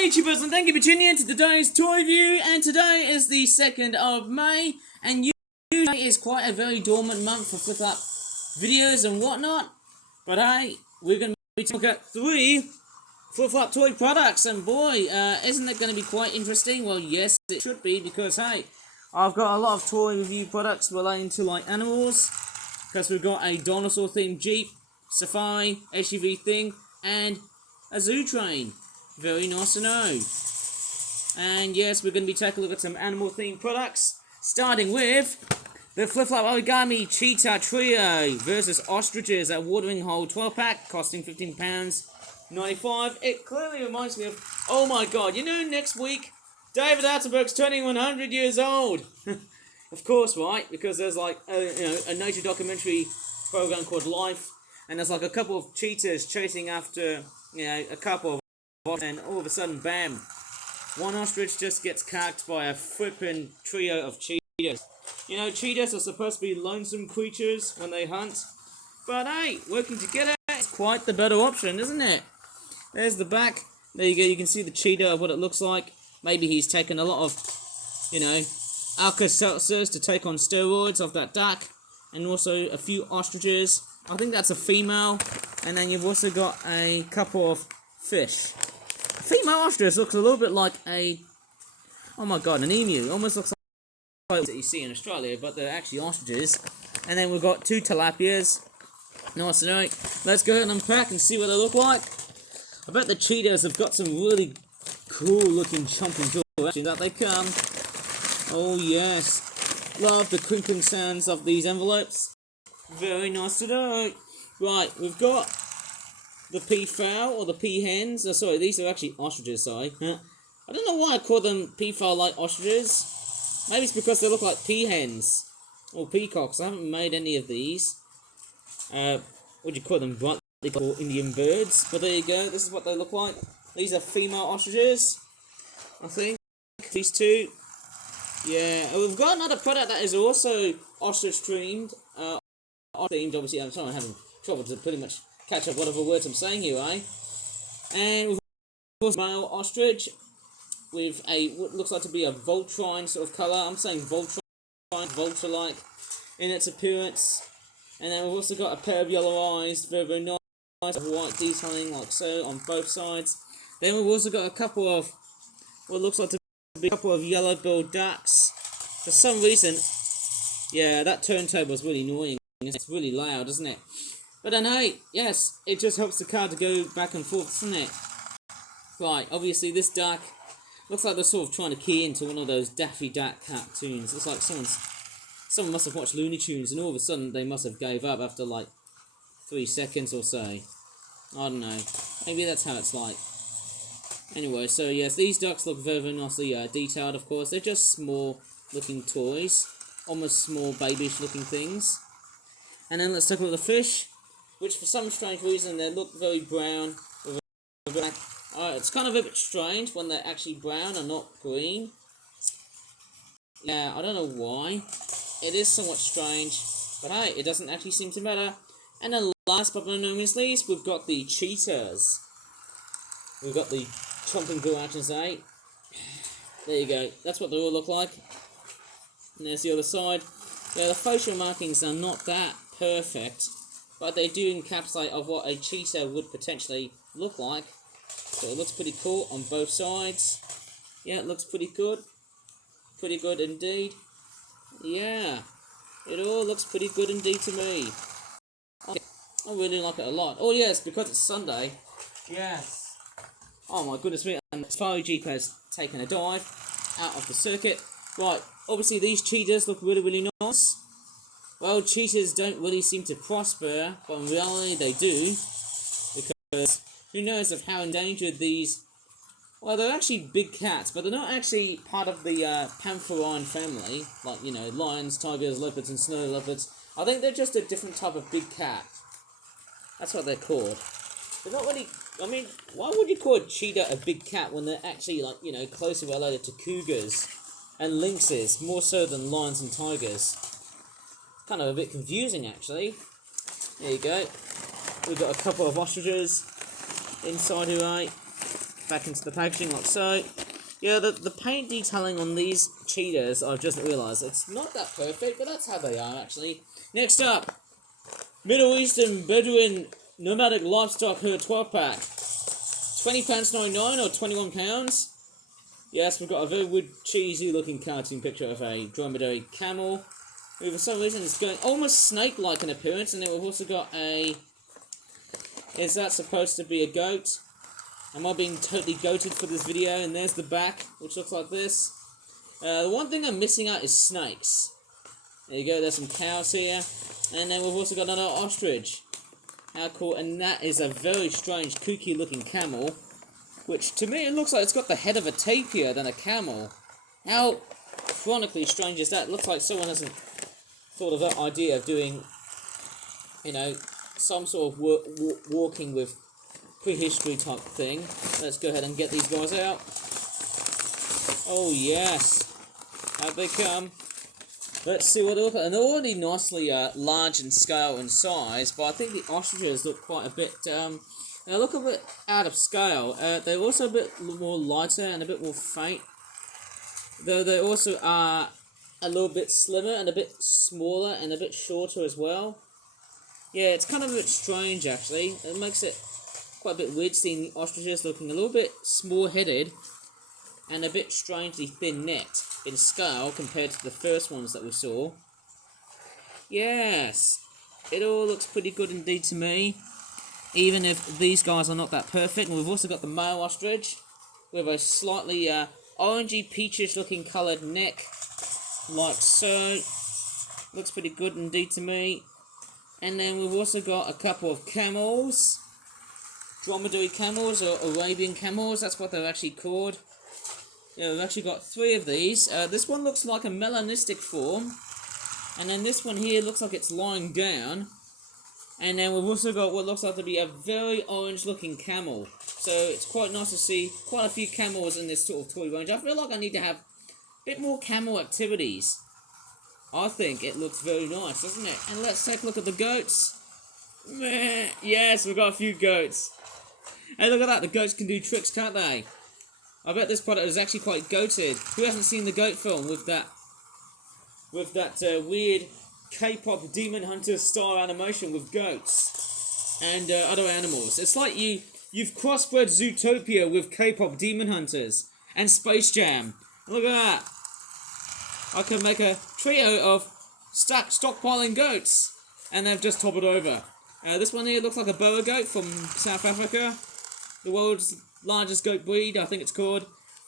Hey YouTubers, and thank you for tuning in to today's toy review. And today is the 2nd of May, and usually is quite a very dormant month for flip-flop videos and whatnot. But hey, we're going to be talking about 3 flip-flop toy products, and boy, isn't it going to be quite interesting? Well, yes, it should be, because hey, I've got a lot of toy review products relating to like animals, because we've got a dinosaur-themed Jeep, Safari, SUV thing, and a zoo train. Very nice to know. And yes, we're going to be taking a look at some animal-themed products, starting with the Flip-Flop Origami Cheetah Trio versus Ostriches at Watering Hole 12-pack, costing £15.95. It clearly reminds me of, oh my god, you know, next week, David Attenborough's turning 100 years old. Of course, right? Because there's like a nature documentary program called Life, and there's like a couple of cheetahs chasing after, a couple of, and all of a sudden, bam, one ostrich just gets cacked by a flippin' trio of cheetahs. You know, cheetahs are supposed to be lonesome creatures when they hunt, but hey, working together is quite the better option, isn't it? There's the back. There you go, you can see the cheetah, what it looks like. Maybe he's taken a lot of, Alka-Seltzers to take on steroids off that duck, and also a few ostriches. I think that's a female, and then you've also got a couple of fish. A female ostrich looks a little bit like an emu. Almost looks like that you see in Australia, but they're actually ostriches. And then we've got 2 tilapias. Nice to know. Let's go ahead and unpack and see what they look like. I bet the cheetahs have got some really cool looking chomping jaws. Actually, that they come. Oh yes. Love the crinkling sounds of these envelopes. Very nice to know. Right, we've got the peafowl, or the peahens. Oh, sorry, these are actually ostriches, sorry. I don't know why I call them peafowl like ostriches. Maybe it's because they look like peahens. Or peacocks. I haven't made any of these. What do you call them? They call Indian birds. But there you go, this is what they look like. These are female ostriches, I think. These 2. Yeah, we've got another product that is also ostrich themed. Obviously, I'm sorry, I'm having trouble to pretty much catch up whatever words I'm saying here, eh? And we've got a male ostrich with what looks like to be a Voltrine sort of colour. I'm saying Voltrine, vulture-like in its appearance. And then we've also got a pair of yellow eyes, very, very nice, white detailing like so on both sides. Then we've also got a couple of what looks like to be a couple of yellow-billed ducks. For some reason, yeah, that turntable is really annoying. It's really loud, isn't it? But then hey, yes, it just helps the car to go back and forth, doesn't it? Right, obviously this duck looks like they're sort of trying to key into one of those Daffy Duck cartoons. Looks like someone must have watched Looney Tunes and all of a sudden they must have gave up after like 3 seconds or so. I don't know. Maybe that's how it's like. Anyway, so yes, these ducks look very, very nicely detailed, of course. They're just small looking toys. Almost small babyish looking things. And then let's take a look at the fish, which for some strange reason they look very brown with a black. It's kind of a bit strange when they're actually brown and not green. Yeah, I don't know why. It is somewhat strange, but hey, it doesn't actually seem to matter. And then last but not least, we've got the cheetahs. We've got the chomping blue actions, eh? There you go. That's what they all look like. And there's the other side. Yeah, the facial markings are not that perfect, but they do encapsulate of what a cheetah would potentially look like. So it looks pretty cool on both sides. Yeah, it looks pretty good. Pretty good indeed. Yeah, it all looks pretty good indeed to me. I really like it a lot. Oh yes, because it's Sunday. Yes. Oh my goodness me, and Safari Jeep has taken a dive out of the circuit. Right, obviously these cheetahs look really, really nice. Well, cheetahs don't really seem to prosper, but in reality they do. Because who knows of how endangered these... Well, they're actually big cats, but they're not actually part of the Pantherine family. Like, lions, tigers, leopards, and snow leopards. I think they're just a different type of big cat. That's what they're called. They're not really... I mean, why would you call a cheetah a big cat when they're actually, like, closely related to cougars and lynxes, more so than lions and tigers? Kind of a bit confusing, actually. There you go. We've got a couple of ostriches inside here, right? back into the packaging like so. Yeah, the paint detailing on these cheetahs, I've just realised, it's not that perfect, but that's how they are, actually. Next up, Middle Eastern Bedouin Nomadic Livestock Herd 12-pack. £20.99 or £21. Yes, we've got a very weird, cheesy-looking cartoon picture of a dromedary camel. For some reason, it's going almost snake-like in appearance, and then we've also got a... Is that supposed to be a goat? Am I being totally goated for this video? And there's the back, which looks like this. The one thing I'm missing out is snakes. There you go, there's some cows here. And then we've also got another ostrich. How cool, and that is a very strange, kooky looking camel. Which, to me, it looks like it's got the head of a tapir than a camel. How chronically strange is that? It looks like someone hasn't thought of that idea of doing, you know, some sort of walking with prehistory type thing. Let's go ahead and get these guys out. Oh yes, out they come. Let's see what they look like. And they're already nicely large in scale and size, but I think the ostriches look quite a bit, they look a bit out of scale. They're also a bit more lighter and a bit more faint, though they also are a little bit slimmer and a bit smaller and a bit shorter as well. Yeah, it's kind of a bit strange actually. It makes it quite a bit weird seeing the ostriches looking a little bit small-headed and a bit strangely thin-necked in scale compared to the first ones that we saw. Yes, it all looks pretty good indeed to me, even if these guys are not that perfect. And we've also got the male ostrich with a slightly orangey, peachish looking coloured neck, like so. Looks pretty good indeed to me. And then we've also got a couple of camels. Dromedary camels, or Arabian camels, that's what they're actually called. Yeah, we've actually got 3 of these. This one looks like a melanistic form. And then this one here looks like it's lying down. And then we've also got what looks like to be a very orange looking camel. So it's quite nice to see quite a few camels in this sort of toy range. I feel like I need to have a bit more camel activities. I think it looks very nice, doesn't it? And let's take a look at the goats. Yes, we've got a few goats. Hey, look at that, the goats can do tricks, can't they? I bet this product is actually quite goated. Who hasn't seen the goat film with that weird K-pop Demon Hunter style animation with goats and other animals? It's like you've crossbred Zootopia with K-pop Demon Hunters and Space Jam. Look at that. I can make a trio of stockpiling goats, and they've just toppled over. This one here looks like a boa goat from South Africa, the world's largest goat breed, I think it's called.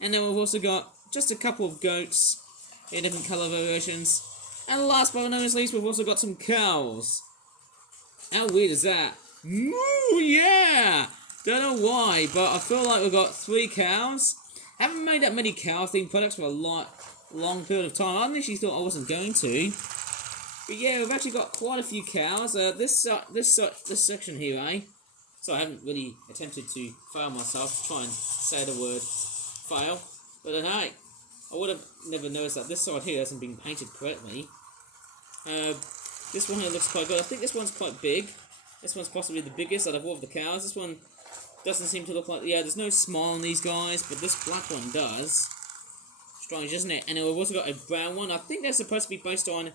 And then we've also got just a couple of goats in different colour variations. And last but not least, we've also got some cows. How weird is that? Moo, yeah! Don't know why, but I feel like we've got 3 cows. Haven't made that many cow-themed products for a long period of time. I initially thought I wasn't going to. But yeah, we've actually got quite a few cows. This section here, eh? So I haven't really attempted to fail myself to try and say the word fail. But then, hey, I would have never noticed that this side here hasn't been painted correctly. This one here looks quite good. I think this one's quite big. This one's possibly the biggest out of all of the cows. This one doesn't seem to look like... Yeah, there's no smile on these guys, but this black one does. Strange, isn't it? And we've also got a brown one. I think they're supposed to be based on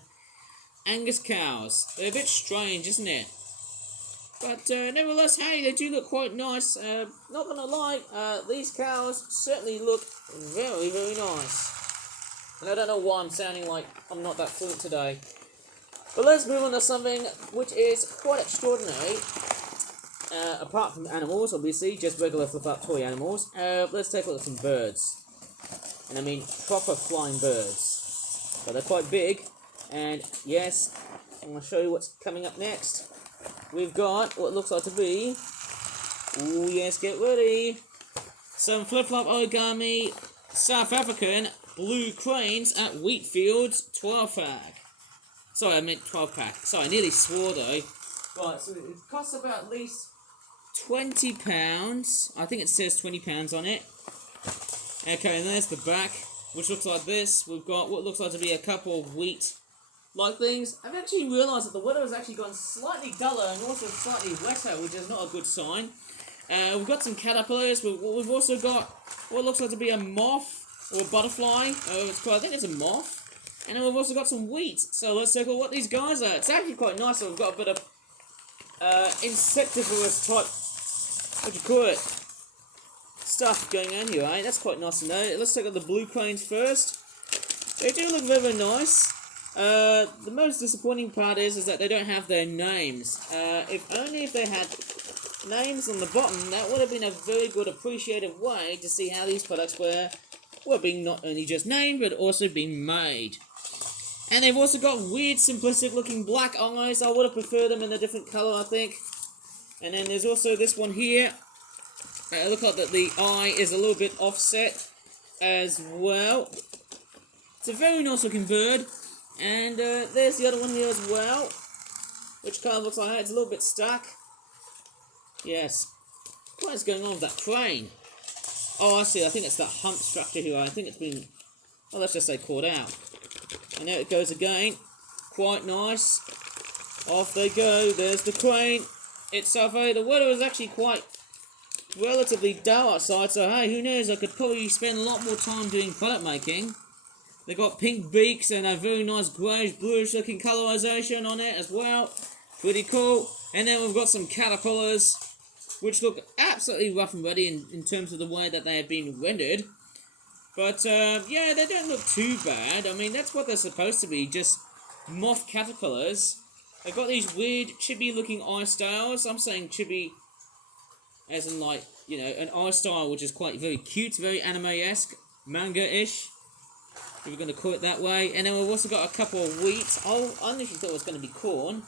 Angus cows. They're a bit strange, isn't it? But nevertheless, hey, they do look quite nice. Not gonna lie, these cows certainly look very, very nice. And I don't know why I'm sounding like I'm not that fluent today. But let's move on to something which is quite extraordinary. Apart from animals, obviously, just regular flip-up toy animals. Let's take a look at some birds. And I mean proper flying birds. But they're quite big. And yes, I'm going to show you what's coming up next. We've got what looks like to be... Ooh, yes, get ready. Some flip-flop origami South African blue cranes at Wheatfield's 12-pack. Sorry, I meant 12-pack. Sorry, I nearly swore though. Right, so it costs about at least £20. I think it says £20 on it. Okay, and there's the back, which looks like this. We've got what looks like to be a couple of wheat-like things. I've actually realised that the weather has actually gone slightly duller and also slightly wetter, which is not a good sign. We've got some caterpillars. We've also got what looks like to be a moth or a butterfly. I think it's a moth. And then we've also got some wheat. So let's take a look what these guys are. It's actually quite nice. So we've got a bit of insectivorous type, what do you call it, stuff going on here, eh? That's quite nice to know. Let's take a look at the blue cranes first. They do look very, very nice. The most disappointing part is that they don't have their names. If they had names on the bottom, that would have been a very good, appreciative way to see how these products were being not only just named, but also being made. And they've also got weird, simplistic looking black eyes. I would have preferred them in a different colour, I think. And then there's also this one here. Look like that the eye is a little bit offset as well. It's a very nice looking bird. And there's the other one here as well, which kind of looks like that. It's a little bit stuck. Yes. What is going on with that crane? Oh, I see. I think it's that hump structure here. I think it's been, well, let's just say caught out. And there it goes again. Quite nice. Off they go. There's the crane itself. The weather is actually quite relatively dull outside, so hey, who knows? I could probably spend a lot more time doing product making. They've got pink beaks and a very nice greyish, bluish looking colorization on it as well. Pretty cool. And then we've got some caterpillars, which look absolutely rough and ready in terms of the way that they have been rendered. But, yeah, they don't look too bad. I mean, that's what they're supposed to be, just moth caterpillars. They've got these weird, chibi-looking eye styles. I'm saying chibi as in, like, you know, an eye style which is quite very cute, very anime-esque, manga-ish, if we're going to call it that way. And then we've also got a couple of wheat. Oh, I initially thought it was going to be corn.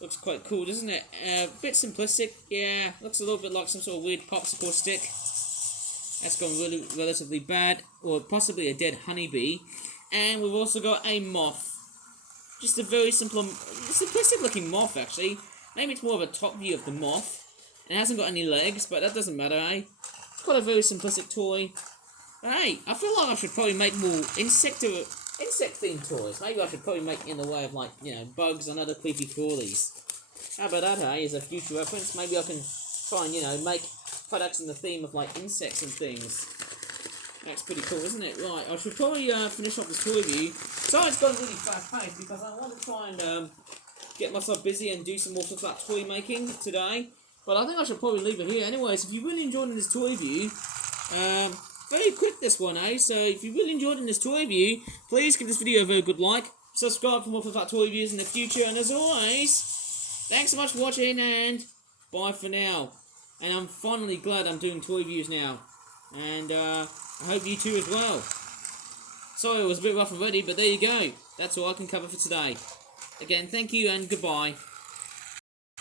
Looks quite cool, doesn't it? A bit simplistic, yeah. Looks a little bit like some sort of weird popsicle stick. That's gone really relatively bad, or possibly a dead honeybee. And we've also got a moth. Just a very simple, simplistic looking moth, actually. Maybe it's more of a top view of the moth. It hasn't got any legs, but that doesn't matter, eh? It's quite a very simplistic toy. But hey, I feel like I should probably make more insect-themed toys. Maybe I should probably make in the way of, like, you know, bugs and other creepy crawlies. How about that, hey, as a future reference? Maybe I can try and, you know, make products in the theme of, like, insects and things. That's pretty cool, isn't it? Right, I should probably finish off this toy review. So it's gone really fast-paced because I want to try and get myself busy and do some more stuff like toy making today. But I think I should probably leave it here. Anyways, if you really enjoyed this toy review, very quick this one, eh? So if you really enjoyed this toy review, please give this video a very good like. Subscribe for more Flip Out toy reviews in the future. And as always, thanks so much for watching and bye for now. And I'm finally glad I'm doing toy reviews now. And I hope you too as well. Sorry it was a bit rough already, but there you go. That's all I can cover for today. Again, thank you and goodbye.